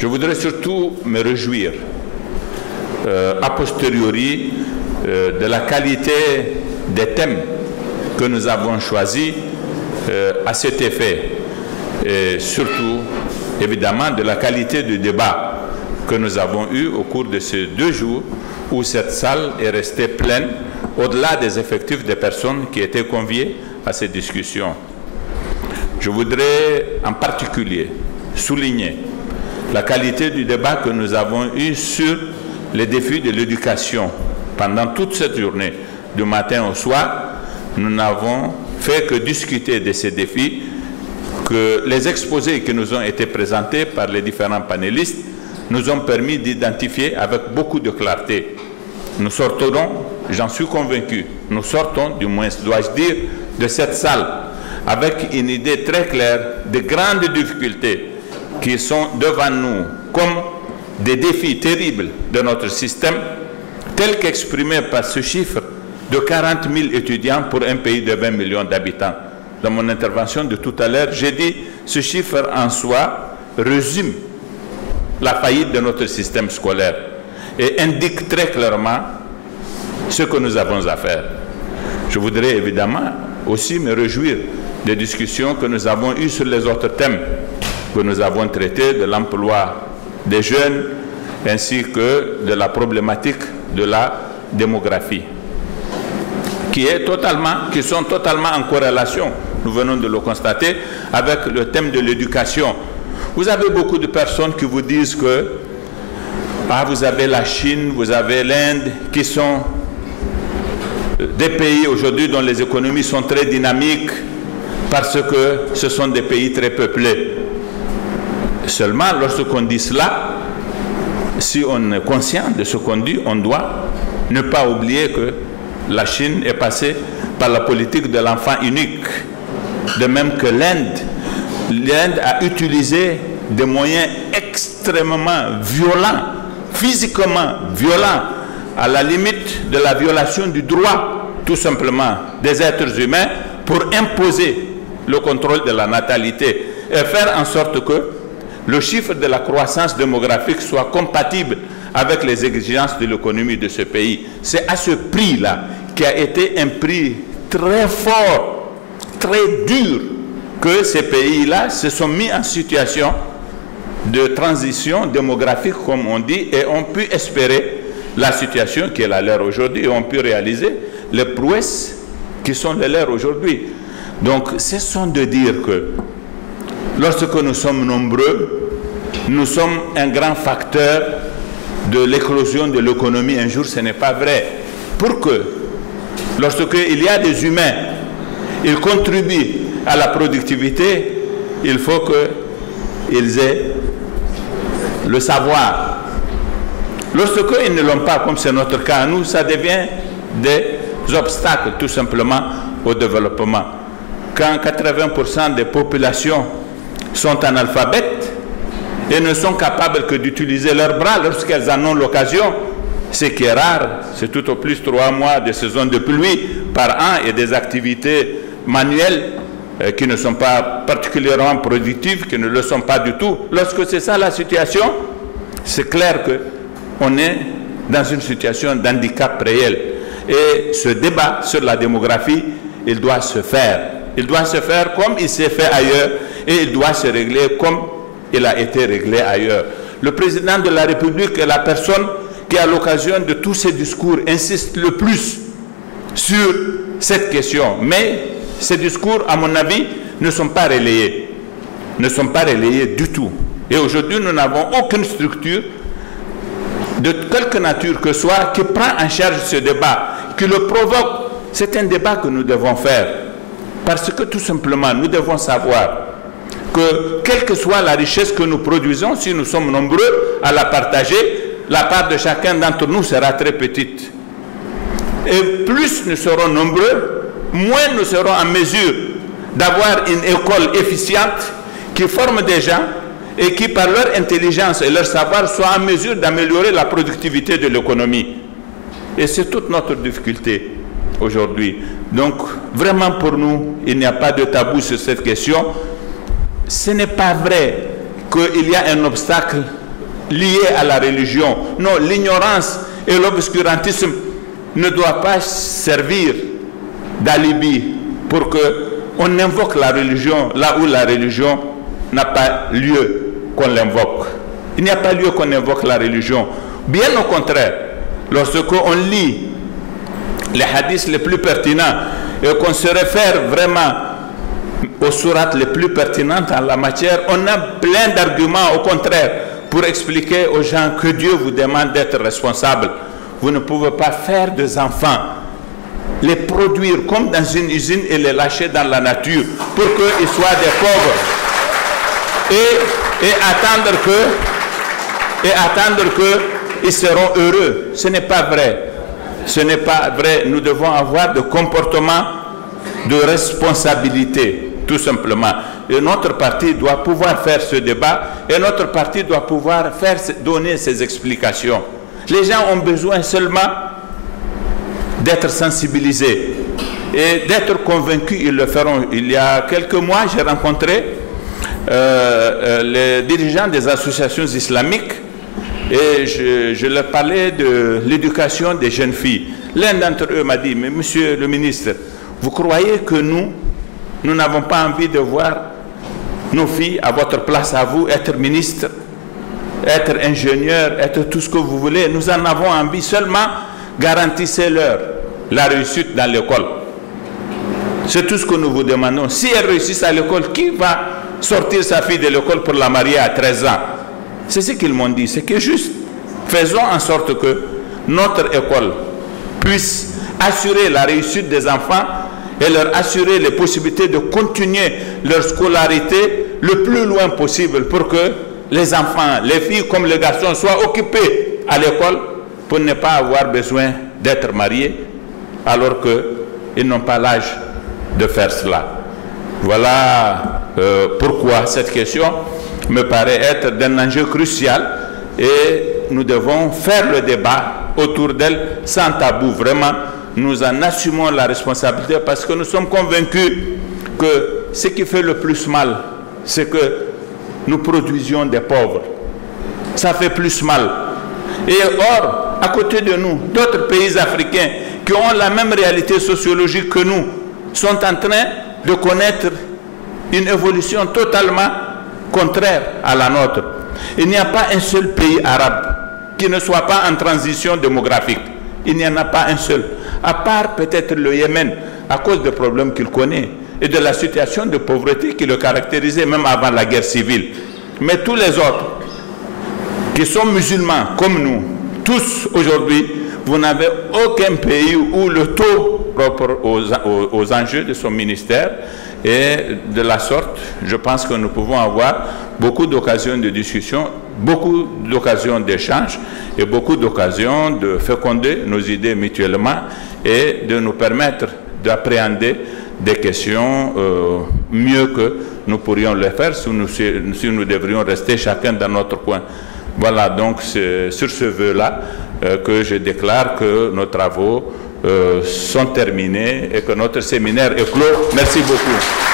Je voudrais surtout me réjouir a posteriori de la qualité des thèmes que nous avons choisis à cet effet et surtout évidemment de la qualité du débat que nous avons eu au cours de ces 2 jours où cette salle est restée pleine au-delà des effectifs des personnes qui étaient conviées à ces discussions. Je voudrais en particulier souligner la qualité du débat que nous avons eu sur les défis de l'éducation. Pendant toute cette journée, du matin au soir, nous n'avons fait que discuter de ces défis, que les exposés qui nous ont été présentés par les différents panélistes nous ont permis d'identifier avec beaucoup de clarté. Nous sortirons, j'en suis convaincu, nous sortons, du moins dois-je dire, de cette salle avec une idée très claire des grandes difficultés qui sont devant nous comme des défis terribles de notre système, tels qu'exprimés par ce chiffre de 40 000 étudiants pour un pays de 20 millions d'habitants. Dans mon intervention de tout à l'heure, j'ai dit ce chiffre en soi résume la faillite de notre système scolaire et indique très clairement ce que nous avons à faire. Je voudrais évidemment aussi me réjouir des discussions que nous avons eues sur les autres thèmes que nous avons traités, de l'emploi des jeunes ainsi que de la problématique de la démographie, qui sont totalement en corrélation, nous venons de le constater, avec le thème de l'éducation. Vous avez beaucoup de personnes qui vous disent que vous avez la Chine, vous avez l'Inde, qui sont des pays aujourd'hui dont les économies sont très dynamiques parce que ce sont des pays très peuplés. Seulement, lorsqu'on dit cela, si on est conscient de ce qu'on dit, on doit ne pas oublier que la Chine est passée par la politique de l'enfant unique, de même que l'Inde. L'Inde a utilisé des moyens extrêmement violents, physiquement violents, à la limite de la violation du droit, tout simplement, des êtres humains pour imposer le contrôle de la natalité et faire en sorte que le chiffre de la croissance démographique soit compatible avec les exigences de l'économie de ce pays. C'est à ce prix-là, qui a été un prix très fort, très dur, que ces pays-là se sont mis en situation de transition démographique, comme on dit, et ont pu espérer la situation qui est la leur aujourd'hui, et ont pu réaliser les prouesses qui sont les leurs aujourd'hui. Donc, cessons de dire que lorsque nous sommes nombreux, nous sommes un grand facteur de l'éclosion de l'économie. Un jour, ce n'est pas vrai. Pour que, lorsqu'il y a des humains, ils contribuent à la productivité, il faut qu'ils aient le savoir. Lorsqu'ils ne l'ont pas, comme c'est notre cas à nous, ça devient des obstacles, tout simplement, au développement. Quand 80% des populations sont analphabètes et ne sont capables que d'utiliser leurs bras lorsqu'elles en ont l'occasion, ce qui est rare, c'est tout au plus 3 mois de saison de pluie par an et des activités manuelles qui ne sont pas particulièrement productives, qui ne le sont pas du tout. Lorsque c'est ça la situation, c'est clair qu'on est dans une situation d'handicap réel. Et ce débat sur la démographie, il doit se faire. Il doit se faire comme il s'est fait ailleurs et il doit se régler comme il a été réglé ailleurs. Le président de la République est la personne qui, à l'occasion de tous ces discours, insiste le plus sur cette question. Mais ces discours, à mon avis, ne sont pas relayés. Ne sont pas relayés du tout. Et aujourd'hui, nous n'avons aucune structure, de quelque nature que soit, qui prend en charge ce débat, qui le provoque. C'est un débat que nous devons faire. Parce que tout simplement, nous devons savoir que, quelle que soit la richesse que nous produisons, si nous sommes nombreux à la partager, la part de chacun d'entre nous sera très petite. Et plus nous serons nombreux, moins nous serons en mesure d'avoir une école efficiente qui forme des gens et qui, par leur intelligence et leur savoir, soient en mesure d'améliorer la productivité de l'économie. Et c'est toute notre difficulté aujourd'hui. Donc, vraiment pour nous, il n'y a pas de tabou sur cette question. Ce n'est pas vrai qu'il y a un obstacle liés à la religion. Non, l'ignorance et l'obscurantisme ne doivent pas servir d'alibi pour qu'on invoque la religion là où la religion n'a pas lieu qu'on l'invoque. Il n'y a pas lieu qu'on invoque la religion. Bien au contraire, lorsqu'on lit les hadiths les plus pertinents et qu'on se réfère vraiment aux sourates les plus pertinentes en la matière, on a plein d'arguments au contraire pour expliquer aux gens que Dieu vous demande d'être responsable. Vous ne pouvez pas faire des enfants, les produire comme dans une usine et les lâcher dans la nature pour qu'ils soient des pauvres et attendre qu'ils seront heureux. Ce n'est pas vrai. Ce n'est pas vrai. Nous devons avoir des comportements de responsabilité, tout simplement. Et notre parti doit pouvoir faire ce débat et notre parti doit pouvoir donner ces explications. Les gens ont besoin seulement d'être sensibilisés et d'être convaincus, ils le feront. Il y a quelques mois, j'ai rencontré les dirigeants des associations islamiques et je leur parlais de l'éducation des jeunes filles. L'un d'entre eux m'a dit, mais monsieur le ministre, vous croyez que nous n'avons pas envie de voir nos filles à votre place à vous, être ministre, être ingénieur, être tout ce que vous voulez. Nous en avons envie, seulement garantissez-leur la réussite dans l'école. C'est tout ce que nous vous demandons. Si elles réussissent à l'école, qui va sortir sa fille de l'école pour la marier à 13 ans? C'est ce qu'ils m'ont dit. C'est que juste, faisons en sorte que notre école puisse assurer la réussite des enfants et leur assurer les possibilités de continuer leur scolarité le plus loin possible pour que les enfants, les filles comme les garçons soient occupés à l'école pour ne pas avoir besoin d'être mariés alors qu'ils n'ont pas l'âge de faire cela. Voilà pourquoi cette question me paraît être d'un enjeu crucial et nous devons faire le débat autour d'elle sans tabou. Vraiment, nous en assumons la responsabilité parce que nous sommes convaincus que ce qui fait le plus mal, c'est que nous produisions des pauvres. Ça fait plus mal. Et or, à côté de nous, d'autres pays africains qui ont la même réalité sociologique que nous sont en train de connaître une évolution totalement contraire à la nôtre. Il n'y a pas un seul pays arabe qui ne soit pas en transition démographique. Il n'y en a pas un seul. À part peut-être le Yémen, à cause des problèmes qu'il connaît et de la situation de pauvreté qui le caractérisait même avant la guerre civile. Mais tous les autres qui sont musulmans comme nous, tous aujourd'hui, vous n'avez aucun pays où le taux propre aux enjeux de son ministère est de la sorte. Je pense que nous pouvons avoir beaucoup d'occasions de discussion, beaucoup d'occasions d'échange et beaucoup d'occasions de féconder nos idées mutuellement et de nous permettre d'appréhender des questions mieux que nous pourrions le faire si nous devrions rester chacun dans notre coin. Voilà, donc c'est sur ce vœu-là que je déclare que nos travaux sont terminés et que notre séminaire est clos. Merci beaucoup.